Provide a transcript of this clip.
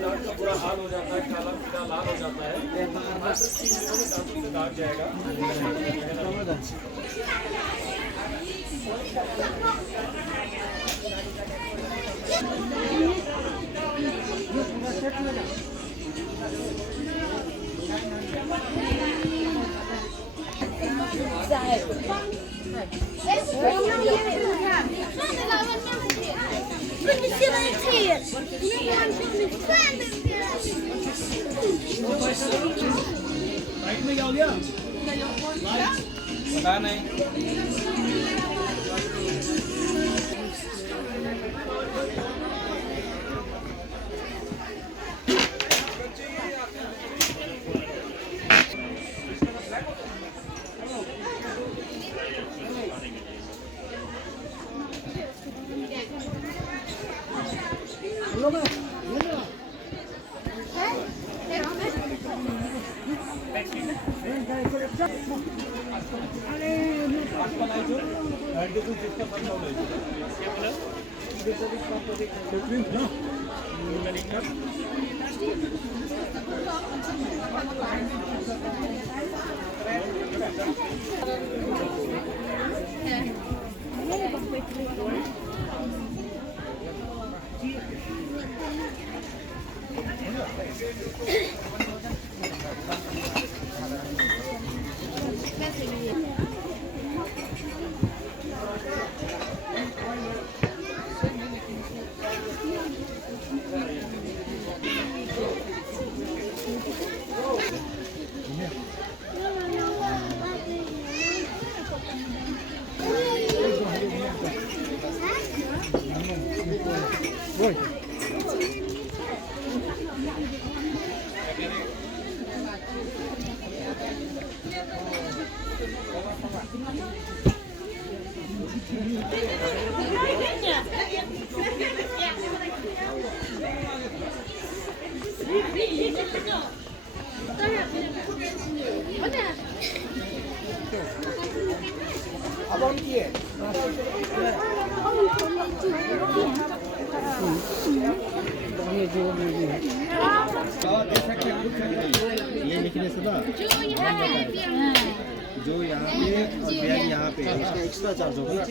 दाग का पूरा हाल हो जाता है, काला पीला लाल हो जाता है, दांतों से दाग जाएगा। लाइट में क्या हो गया? पता नहीं। ये लिखने से ना जो यहाँ पे और बैग यहाँ पे इसका एक्स्ट्रा चार्ज होगा।